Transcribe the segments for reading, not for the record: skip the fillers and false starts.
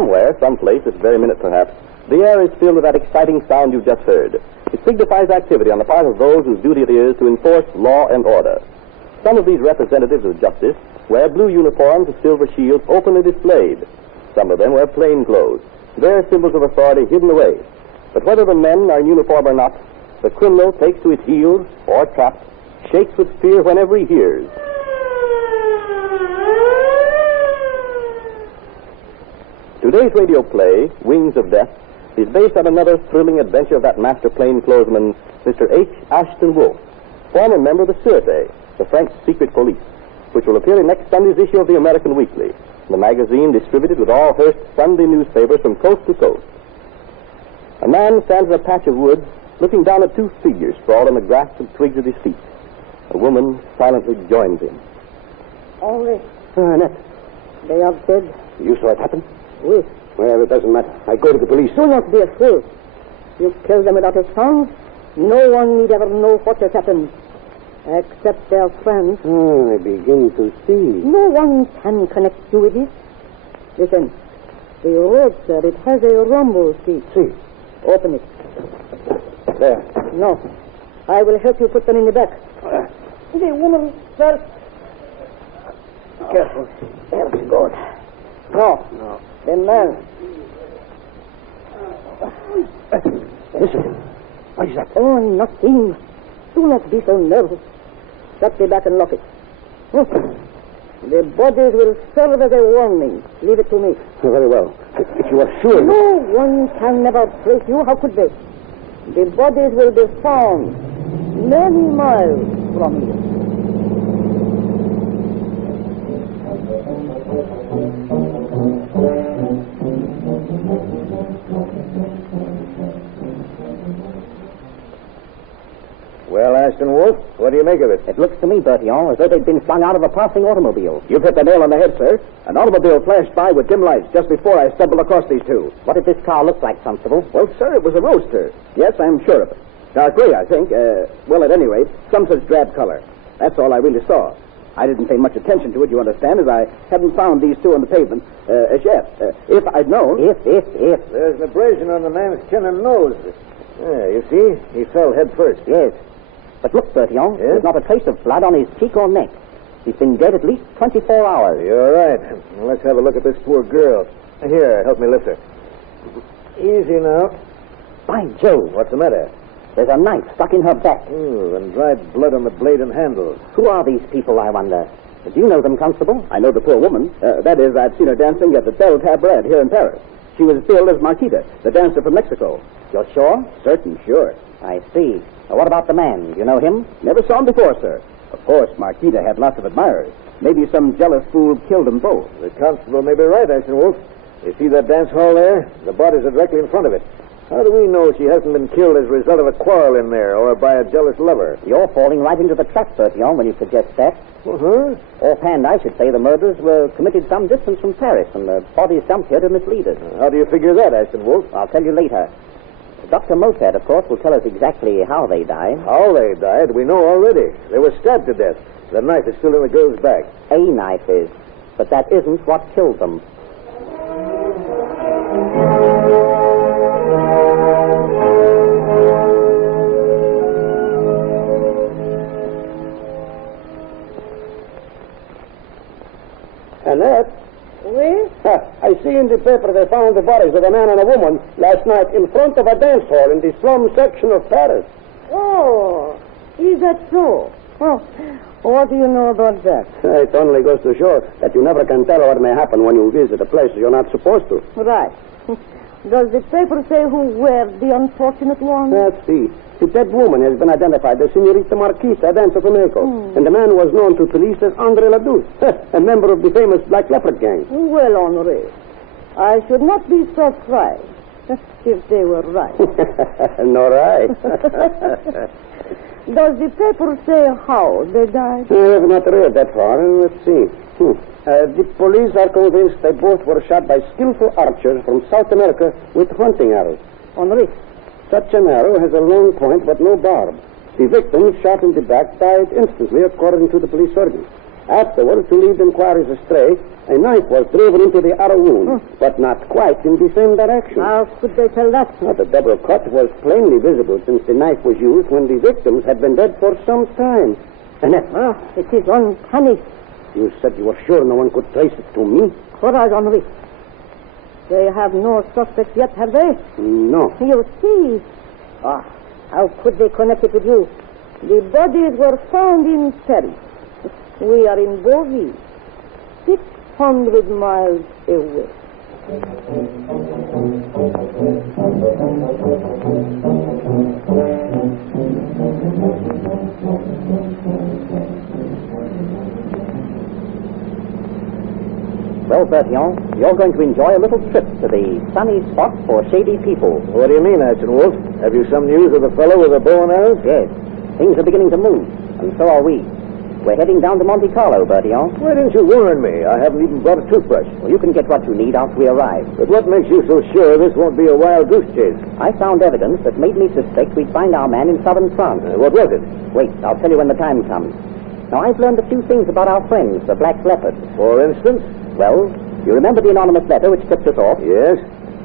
Somewhere, someplace, this very minute perhaps, the air is filled with that exciting sound you've just heard. It signifies activity on the part of those whose duty it is to enforce law and order. Some of these representatives of justice wear blue uniforms with silver shields openly displayed. Some of them wear plain clothes, their symbols of authority hidden away. But whether the men are in uniform or not, the criminal takes to his heels, or trapped, shakes with fear whenever he hears. Today's radio play, Wings of Death, is based on another thrilling adventure of that master plainclothesman, Mr. H. Ashton Wolf, former member of the Sûreté, the French secret police, which will appear in next Sunday's issue of the American Weekly, the magazine distributed with all Hearst's Sunday newspapers from coast to coast. A man stands in a patch of woods, looking down at two figures sprawled on the grass and twigs at his feet. A woman silently joins him. Henri. Annette. They are dead. You saw it happen? Oui. Well, it doesn't matter. I go to the police. Do not be afraid. You killed them without a sound. No one need ever know what has happened. Except their friends. Oh, I begin to see. No one can connect you with it. Listen. The road, sir, it has a rumble seat. See. Open it. There. No. I will help you put them in the back. The woman first. Careful. There she goes. No. The man. Listen. What is that? Oh, nothing. Do not be so nervous. Shut the back and lock it. The bodies will serve as a warning. Leave it to me. Very well. If you are sure... No one can never trace you. How could they? The bodies will be found many miles from you. Well, Ashton Wolf, what do you make of it? It looks to me, Bertillon, as though they'd been flung out of a passing automobile. You've hit the nail on the head, sir. An automobile flashed by with dim lights just before I stumbled across these two. What did this car look like, Constable? Well, sir, it was a roadster. Yes, I'm sure of it. Dark gray, I think. Well, at any rate, some such drab color. That's all I really saw. I didn't pay much attention to it, you understand, as I hadn't found these two on the pavement as yet. If I'd known... If. There's an abrasion on the man's chin and nose. You see? He fell head first. Yes. But look, Bertillon, there's not a trace of blood on his cheek or neck. He's been dead at least 24 hours. You're right. Well, let's have a look at this poor girl. Here, help me lift her. Easy now. By Jove. What's the matter? There's a knife stuck in her back. Ooh, and dried blood on the blade and handle. Who are these people, I wonder? Do you know them, Constable? I know the poor woman. That is, I've seen her dancing at the Belle Cabaret here in Paris. She was billed as Marquita, the dancer from Mexico. You're sure? Certain, sure. I see. Now, what about the man? Do you know him? Never saw him before, sir. Of course, Marquita had lots of admirers. Maybe some jealous fool killed them both. The constable may be right, Ashton Wolf. You see that dance hall there? The bodies are directly in front of it. How do we know she hasn't been killed as a result of a quarrel in there or by a jealous lover? You're falling right into the trap, Bertillon, when you suggest that. Uh-huh. Offhand, I should say the murders were committed some distance from Paris, and the bodies dumped here to mislead us. How do you figure that, Ashton Wolf? I'll tell you later. Dr. Mofat, of course, will tell us exactly how they died. How they died, we know already. They were stabbed to death. The knife is still in the girl's back. A knife is, but that isn't what killed them. Annette? Oui? I see in the paper they found the bodies of a man and a woman last night in front of a dance hall in the slum section of Paris. Oh, is that so? Oh, what do you know about that? It only goes to show that you never can tell what may happen when you visit a place you're not supposed to. Right. Does the paper say who were the unfortunate ones? Let's see. The dead woman has been identified as Senorita Marquita, a dancer from Mexico. And the man was known to police as Andre Ladouce, a member of the famous Black Leopard gang. Well, Henri, I should not be surprised if they were right. Nor I. Does the paper say how they died? I have not read that far. Let's see. The police are convinced they both were shot by skillful archers from South America with hunting arrows. Henri. Such an arrow has a long point but no barb. The victim, shot in the back, died instantly, according to the police surgeon. Afterwards, to lead inquiries astray, a knife was driven into the arrow wound, but not quite in the same direction. How could they tell that? The double cut was plainly visible since the knife was used when the victims had been dead for some time. Annette, It is uncanny. you said you were sure no one could trace it to me? Courage, Henri. They have no suspects yet, have they? No. You see. How could they connect it with you? The bodies were found in Paris. We are in Beauvais, 600 miles away. Well, Bertillon, you're going to enjoy a little trip to the sunny spot for shady people. What do you mean, Ashton Wolf? Have you some news of the fellow with the bow and arrows? Yes, things are beginning to move, and so are we. We're heading down to Monte Carlo, Bertillon. Why didn't you warn me? I haven't even brought a toothbrush. Well, you can get what you need after we arrive. But what makes you so sure this won't be a wild goose chase? I found evidence that made me suspect we'd find our man in southern France. What was it? Wait, I'll tell you when the time comes. Now, I've learned a few things about our friends, the Black Leopards. For instance? Well, you remember the anonymous letter which tipped us off? Yes.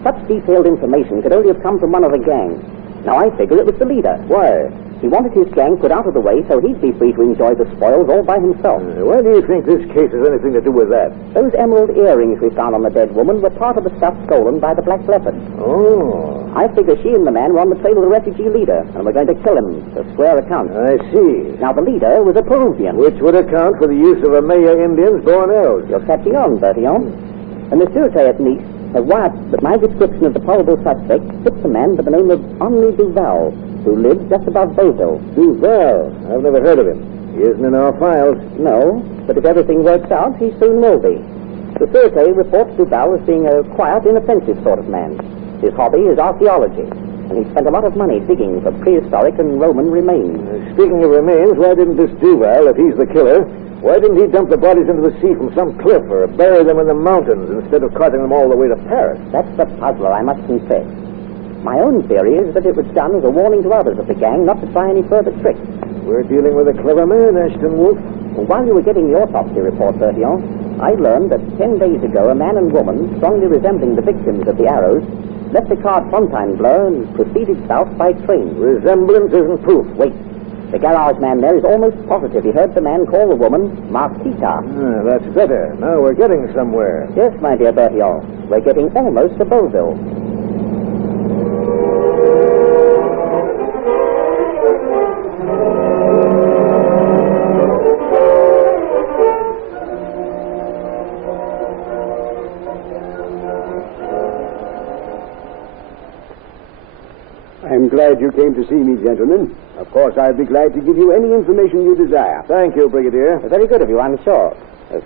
Such detailed information could only have come from one of the gang. Now, I figure it was the leader. Why? He wanted his gang put out of the way so he'd be free to enjoy the spoils all by himself. Why do you think this case has anything to do with that? Those emerald earrings we found on the dead woman were part of the stuff stolen by the Black Leopard. Oh. I figure she and the man were on the trail of the refugee leader, and we're going to kill him to square accounts. I see. Now, the leader was a Peruvian. Which would account for the use of a Maya Indian's bow and arrows. You're catching on, Bertillon. And the Sûreté at Nice has wired that my description of the probable suspect fits a man by the name of Henri Duval, who lives just above Beauville. Duval? I've never heard of him. He isn't in our files. No, but if everything works out, he soon will be. The Sûreté reports Duval as being a quiet, inoffensive sort of man. His hobby is archaeology, and he spent a lot of money digging for prehistoric and Roman remains. Speaking of remains, why didn't this Duval, if he's the killer, why didn't he dump the bodies into the sea from some cliff or bury them in the mountains instead of carting them all the way to Paris? That's the puzzler, I must confess. My own theory is that it was done as a warning to others of the gang not to try any further tricks. We're dealing with a clever man, Ashton Wolf. And while you were getting the autopsy report, Bertillon, I learned that 10 days ago a man and woman, strongly resembling the victims of the arrows, left the car at Fontainebleau and proceeded south by train. Resemblance isn't proof. Wait. The garage man there is almost positive he heard the man call the woman Marquita. That's better. Now we're getting somewhere. Yes, my dear Bertillon. We're getting almost to Beauville. I'm glad you came to see me, gentlemen. Of course, I'll be glad to give you any information you desire. Thank you, Brigadier. Very good of you, I'm sure.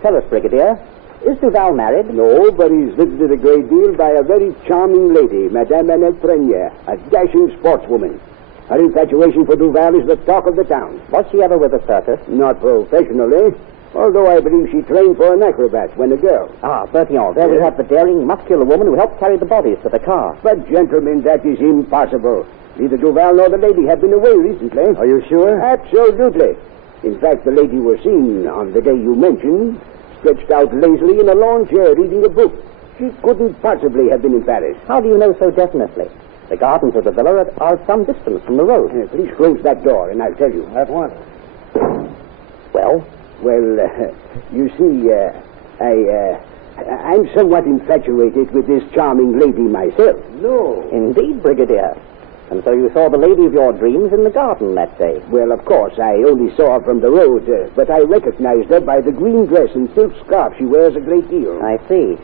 Tell us, Brigadier, is Duval married? No, but he's visited a great deal by a very charming lady, Madame Annette Prenier, a dashing sportswoman. Her infatuation for Duval is the talk of the town. Was she ever with a circus? Not professionally, although I believe she trained for an acrobat when a girl. Ah, Bertillon, there we have the daring, muscular woman who helped carry the bodies to the car. But, gentlemen, that is impossible. Neither Duval nor the lady have been away recently. Are you sure? Absolutely. In fact, the lady was seen on the day you mentioned, stretched out lazily in a lawn chair reading a book. She couldn't possibly have been in Paris. How do you know so definitely? The gardens of the villa are some distance from the road. Please close that door, and I'll tell you. At once. Well? Well, you see, I'm somewhat infatuated with this charming lady myself. No. Indeed, Brigadier. And so you saw the lady of your dreams in the garden that day? Well, of course, I only saw her from the road, but I recognized her by the green dress and silk scarf she wears a great deal. I see.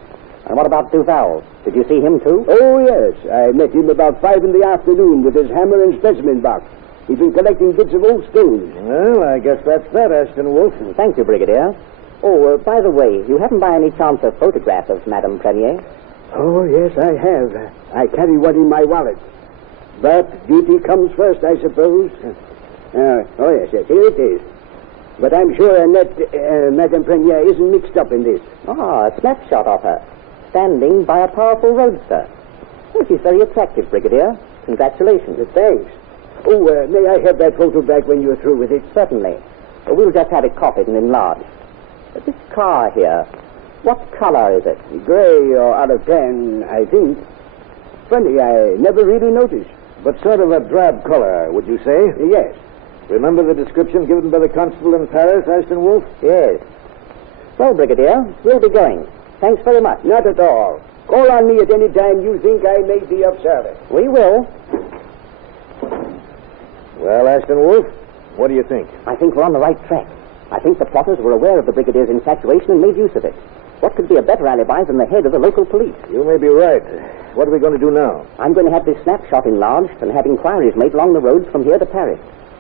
And what about Duval? Did you see him, too? Oh, yes. I met him about 5 in the afternoon with his hammer and specimen box. He's been collecting bits of old stones. Well, I guess that's that, Ashton Wolf. Thank you, Brigadier. Oh, by the way, you haven't by any chance a photograph of Madame Prenier? Oh, yes, I have. I carry one in my wallet. But duty comes first, I suppose. Oh, yes, here it is. But I'm sure Madame Prenier isn't mixed up in this. Ah, a snapshot of her, standing by a powerful roadster. Oh, she's very attractive, Brigadier. Congratulations. Thanks. Oh, may I have that photo back when you're through with it? Certainly. We'll just have it copied and enlarged. This car here, what color is it? Gray or out of tan, I think. Funny, I never really noticed. But sort of a drab color, would you say? Yes. Remember the description given by the constable in Paris, Ashton Wolf? Yes. Well, Brigadier, we'll be going. Thanks very much. Not at all. Call on me at any time you think I may be of service. We will. Well, Ashton Wolf, what do you think? I think we're on the right track. I think the plotters were aware of the Brigadier's infatuation and made use of it. What could be a better alibi than the head of the local police? You may be right. What are we going to do now? I'm going to have this snapshot enlarged and have inquiries made along the roads from here to Paris.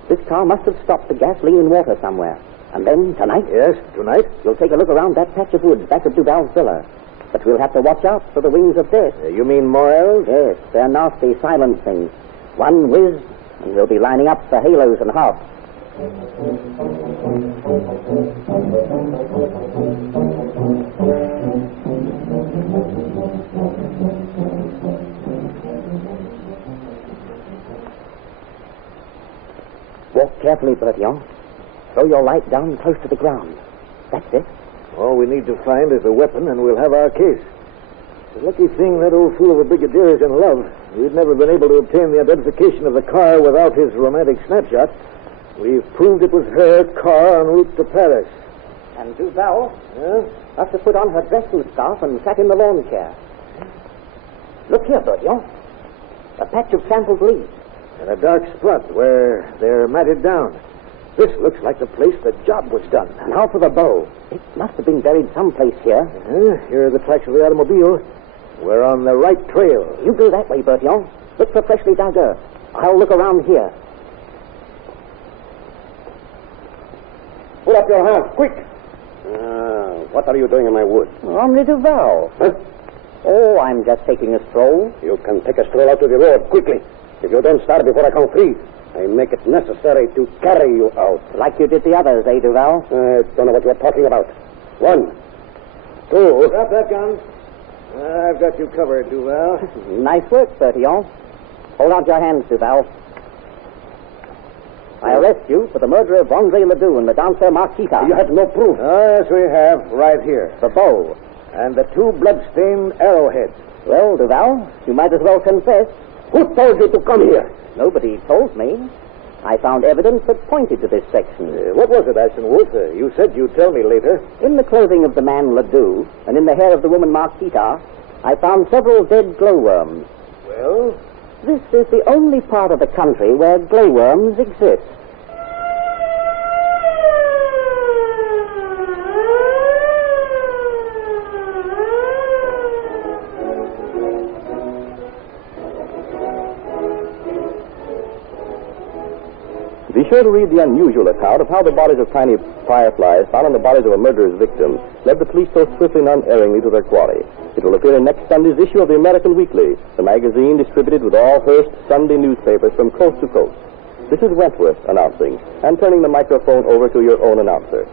This car must have stopped for gasoline and water somewhere. And then, tonight... Yes, tonight? We'll take a look around that patch of woods back of Duval's villa. But we'll have to watch out for the wings of death. You mean Morels? Yes, they're nasty, silent things. One whiz, and we'll be lining up for halos and harps. Walk carefully, Bertillon. Throw your light down close to the ground. That's it. All we need to find is a weapon, and we'll have our case. It's a lucky thing that old fool of a brigadier is in love. We'd never been able to obtain the identification of the car without his romantic snapshot. We've proved it was her car en route to Paris. And Duval Huh? must have put on her dress and scarf and sat in the lawn chair. Look here, Bertillon. A patch of trampled leaves. And a dark spot where they're matted down. This looks like the place the job was done. Now for the bow. It must have been buried someplace here. Here are the tracks of the automobile. We're on the right trail. You go that way, Bertillon. Look for freshly dug earth. I'll look around here. Put up your hands, quick. What are you doing in my woods? Henri Duval. Huh? Oh, I'm just taking a stroll. You can take a stroll out to the road, quickly. If you don't start before I come free, I make it necessary to carry you out. Like you did the others, eh, Duval? I don't know what you're talking about. 1, 2... Drop that gun. I've got you covered, Duval. Nice work, Bertillon. Hold out your hands, Duval. I arrest you for the murder of Andre Ledoux and the dancer Marquita. You have no proof. Oh, yes, we have. Right here. The bow. And the 2 blood-stained arrowheads. Well, Duval, you might as well confess. Who told you to come here? Nobody told me. I found evidence that pointed to this section. What was it, Ashton Wolf? You said you'd tell me later. In the clothing of the man Ledoux and in the hair of the woman Marquita, I found several dead glowworms. Well? This is the only part of the country where glowworms exist. Be sure to read the unusual account of how the bodies of tiny fireflies found on the bodies of a murderer's victim led the police so swiftly and unerringly to their quarry. It will appear in next Sunday's issue of the American Weekly, the magazine distributed with all Hearst Sunday newspapers from coast to coast. This is Wentworth announcing and turning the microphone over to your own announcer.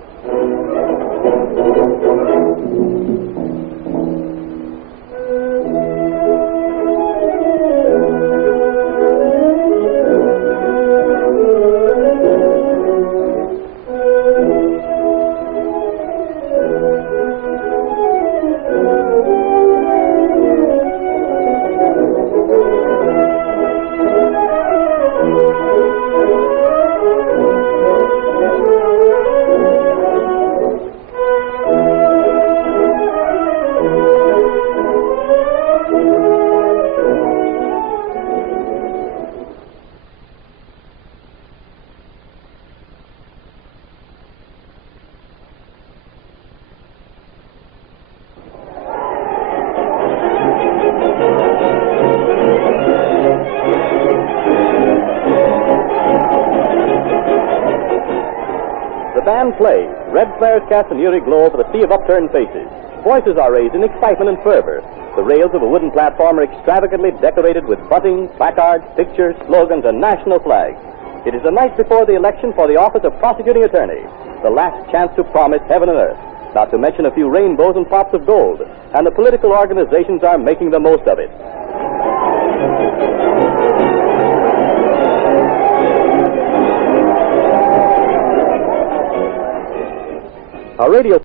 The band plays. Red flares cast an eerie glow over the sea of upturned faces. Voices are raised in excitement and fervor. The rails of a wooden platform are extravagantly decorated with bunting, placards, pictures, slogans, and national flags. It is the night before the election for the office of prosecuting attorney. The last chance to promise heaven and earth, not to mention a few rainbows and pots of gold. And the political organizations are making the most of it. Our radio